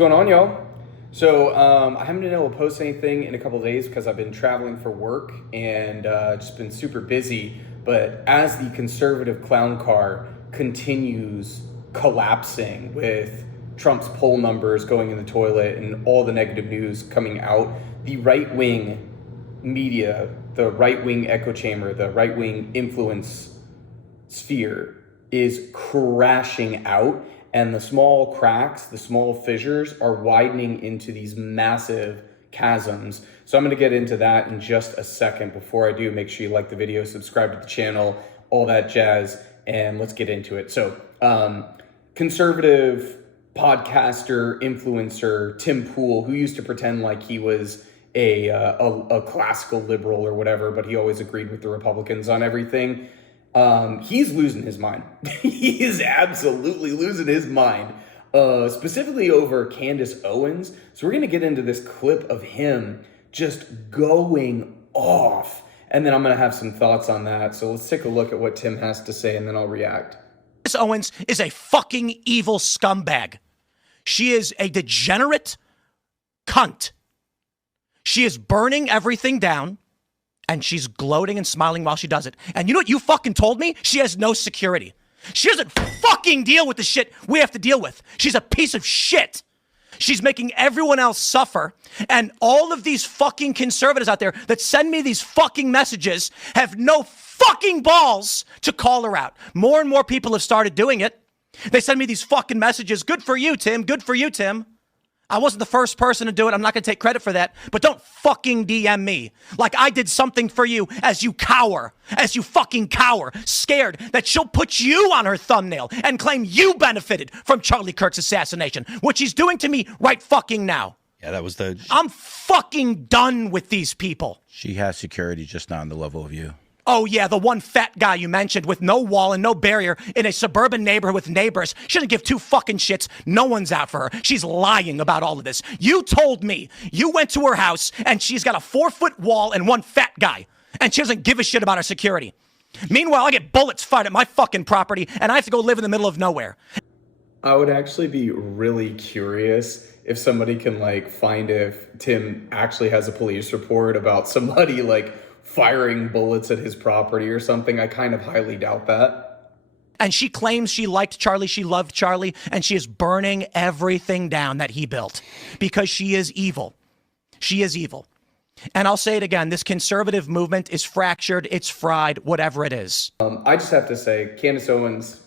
going on, y'all? So I haven't been able to post anything in a couple of days because I've been traveling for work and just been super busy. But as the conservative clown car continues collapsing with Trump's poll numbers going in the toilet and all the negative news coming out, the right-wing media, the right-wing echo chamber, the right-wing influence sphere is crashing out. And the small cracks, the small fissures are widening into these massive chasms. So I'm going to get into that in just a second. Before I do, make sure you like the video, subscribe to the channel, all that jazz, and let's get into it. So conservative podcaster, influencer, Tim Pool, who used to pretend like he was a classical liberal or whatever, but he always agreed with the Republicans on everything. He's losing his mind. He is absolutely losing his mind, specifically over Candace Owens. So we're going to get into this clip of him just going off, and then I'm going to have some thoughts on that. So let's take a look at what Tim has to say, and then I'll react. Candace Owens is a fucking evil scumbag. She is a degenerate cunt. She is burning everything down. And she's gloating and smiling while she does it. And you know what you fucking told me? She has no security. She doesn't fucking deal with the shit we have to deal with. She's a piece of shit. She's making everyone else suffer. And all of these fucking conservatives out there that send me these fucking messages have no fucking balls to call her out. More and more people have started doing it. They send me these fucking messages. Good for you, Tim. Good for you, Tim. I wasn't the first person to do it. I'm not going to take credit for that. But don't fucking DM me like I did something for you as you cower, scared that she'll put you on her thumbnail and claim you benefited from Charlie Kirk's assassination, which he's doing to me right fucking now. Yeah, that was I'm fucking done with these people. She has security, just not on the level of you. Oh, yeah, the one fat guy you mentioned with no wall and no barrier in a suburban neighborhood with neighbors. She doesn't give two fucking shits. No one's out for her. She's lying about all of this. You told me you went to her house and she's got a 4-foot wall and one fat guy, and she doesn't give a shit about her security. Meanwhile, I get bullets fired at my fucking property and I have to go live in the middle of nowhere. I would actually be really curious if somebody can find if Tim actually has a police report about somebody firing bullets at his property or something. I kind of highly doubt that. And she claims she liked Charlie, she loved Charlie, and she is burning everything down that he built because she is evil. She is evil. And I'll say it again, this conservative movement is fractured, it's fried, whatever it is. I just have to say, Candace Owens,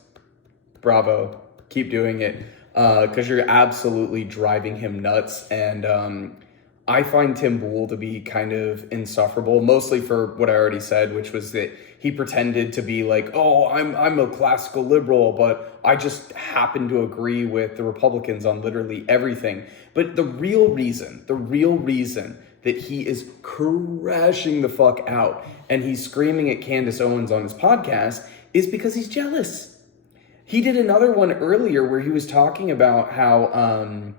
bravo, keep doing it, because you're absolutely driving him nuts. And I find Tim Pool to be kind of insufferable, mostly for what I already said, which was that he pretended to be like, oh, I'm a classical liberal, but I just happen to agree with the Republicans on literally everything. But the real reason that he is crashing the fuck out and he's screaming at Candace Owens on his podcast is because he's jealous. He did another one earlier where he was talking about how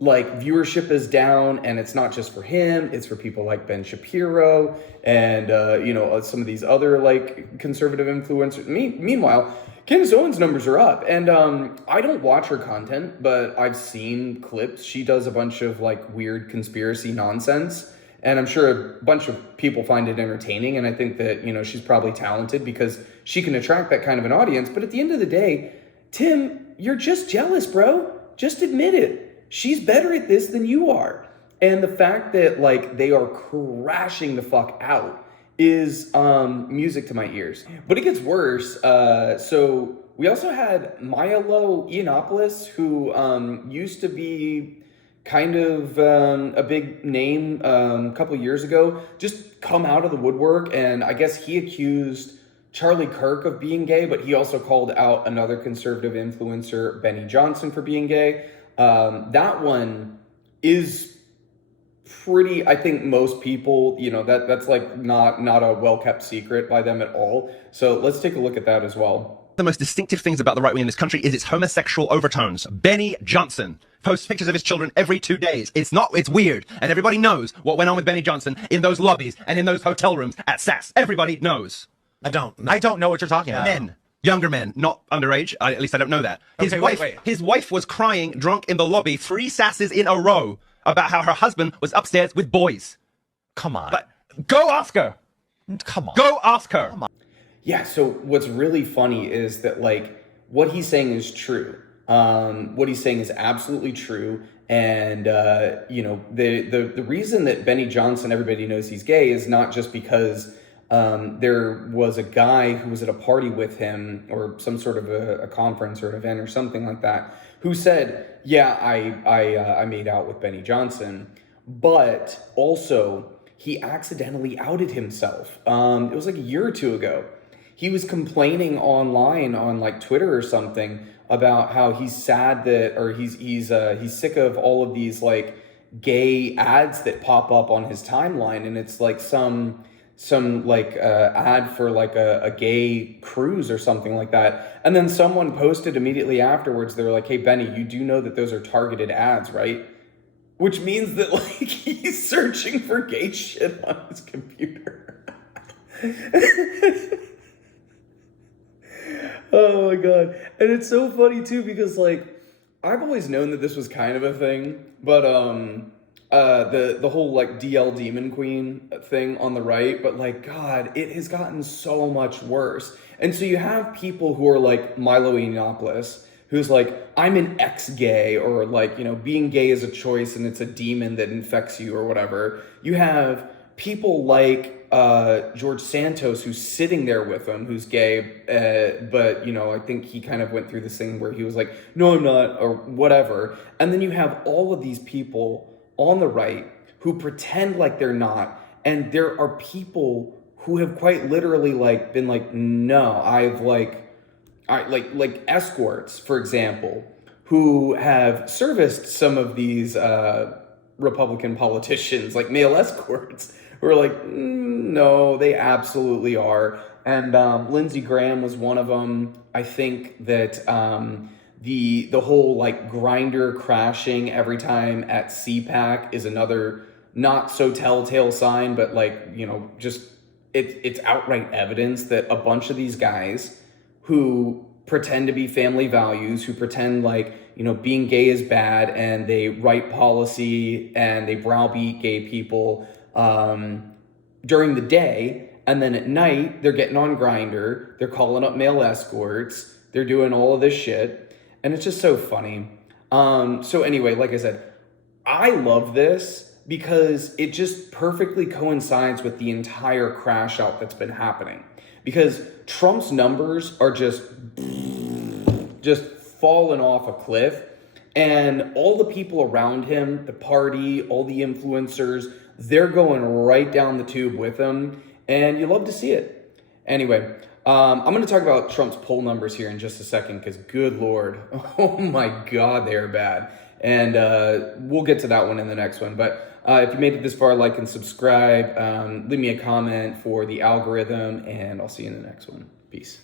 viewership is down, and it's not just for him, it's for people like Ben Shapiro and some of these other conservative influencers. Meanwhile, Candace Owens' numbers are up, and I don't watch her content, but I've seen clips. She does a bunch of weird conspiracy nonsense, and I'm sure a bunch of people find it entertaining, and I think that she's probably talented because she can attract that kind of an audience. But at the end of the day, Tim, you're just jealous, bro. Just admit it. She's better at this than you are. And the fact that they are crashing the fuck out is music to my ears. But it gets worse. So we also had Milo Yiannopoulos, who used to be kind of a big name a couple years ago, just come out of the woodwork. And I guess he accused Charlie Kirk of being gay, but he also called out another conservative influencer, Benny Johnson, for being gay. That one is pretty, I think most people, that's not a well-kept secret by them at all. So let's take a look at that as well. The most distinctive things about the right wing in this country is its homosexual overtones. Benny Johnson posts pictures of his children every 2 days. It's weird. And everybody knows what went on with Benny Johnson in those lobbies and in those hotel rooms at SAS. Everybody knows. I don't know what you're talking about. Men. Younger men, not underage. At least I don't know that. Okay, wait. His wife was crying drunk in the lobby 3 sasses in a row about how her husband was upstairs with boys. Come on. But go ask her. Come on. Go ask her. Yeah, so what's really funny is that, like, what he's saying is true. What he's saying is absolutely true. And, you know, the reason that Benny Johnson, everybody knows he's gay, is not just because there was a guy who was at a party with him or some sort of a conference or an event or something like that who said, yeah, I made out with Benny Johnson. But also, he accidentally outed himself. It was like a year or two ago. He was complaining online on like Twitter or something about how he's sad that, or he's sick of all of these like gay ads that pop up on his timeline, and it's like some like ad for like a gay cruise or something like that. And then someone posted immediately afterwards, they were like, hey Benny, you do know that those are targeted ads, right? Which means that like he's searching for gay shit on his computer. Oh my god. And it's so funny too, because like I've always known that this was kind of a thing, but the whole like DL Demon Queen thing on the right, but like god, it has gotten so much worse. And so you have people who are like Milo Yiannopoulos, who's like, I'm an ex-gay, or like, you know, being gay is a choice and it's a demon that infects you or whatever. You have people like George Santos, who's sitting there with him, who's gay, but, you know, I think he kind of went through this thing where he was like, no, I'm not, or whatever. And then you have all of these people on the right who pretend like they're not, and there are people who have quite literally like been like, no, I've like escorts, for example, who have serviced some of these Republican politicians, like male escorts, who are like, no, they absolutely are. And Lindsey Graham was one of them. I think that the whole like grinder crashing every time at CPAC is another not so telltale sign, but like, you know, just it's outright evidence that a bunch of these guys who pretend to be family values, who pretend like, you know, being gay is bad, and they write policy and they browbeat gay people during the day, and then at night they're getting on Grindr, they're calling up male escorts, they're doing all of this shit, and it's just so funny. So anyway, like I said, I love this because it just perfectly coincides with the entire crash out that's been happening. Because Trump's numbers are just falling off a cliff, and all the people around him, the party, all the influencers, they're going right down the tube with him, and you love to see it. Anyway, I'm going to talk about Trump's poll numbers here in just a second, because good Lord, oh my God, they are bad. And we'll get to that one in the next one. But if you made it this far, like and subscribe. Leave me a comment for the algorithm, and I'll see you in the next one. Peace.